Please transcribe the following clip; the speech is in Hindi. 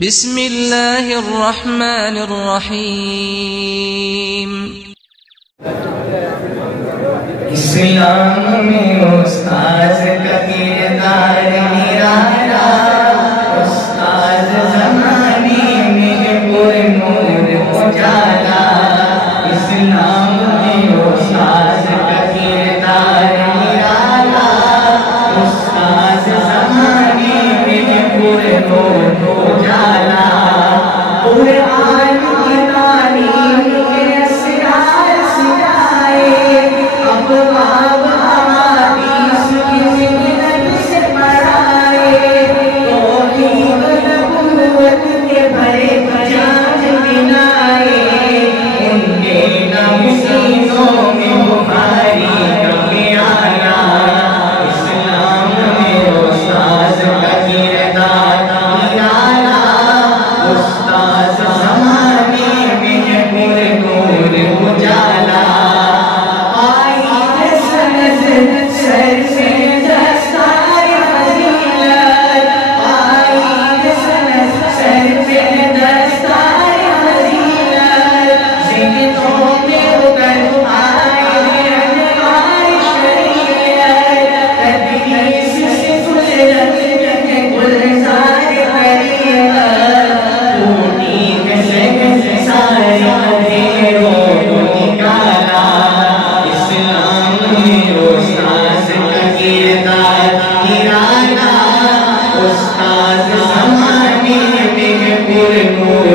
बिस्मिल्लाहिर्रहमानिर्रहीम। इस्लाम में उस्ताद का किरदार निराला, उस्ताद ज़माने में पुरनूर उजाला। इस्लाम में उस्ताद का किरदार निराला, उस्ताद ज़माने में पुरनूर उजाला। कुरान की तालीम के असरार सिखाए, अब बाब हदीस की मिन्नत से पढ़ाए। तौहीद नबूवत के भरे जान बिनाए, उनके नाम सीनों में बुखारी का प्याला। इस्लाम में उस्ताद का किरदार निराला, उस्ताद ज़माने में पुरनूर उजाला। सर से दस्तार फजीलत आई, सर पे दस्तार फजीलत, ज़िंदों में उतर आए अनवार शरीयत। तदरीस से गुजरत है गुलजार तरीक़त, टूटी है सारी अंधेरों को निकाला। इस्लाम में उस्ताद का किरदार निराला, उस्ताद ज़माने में पुरनूर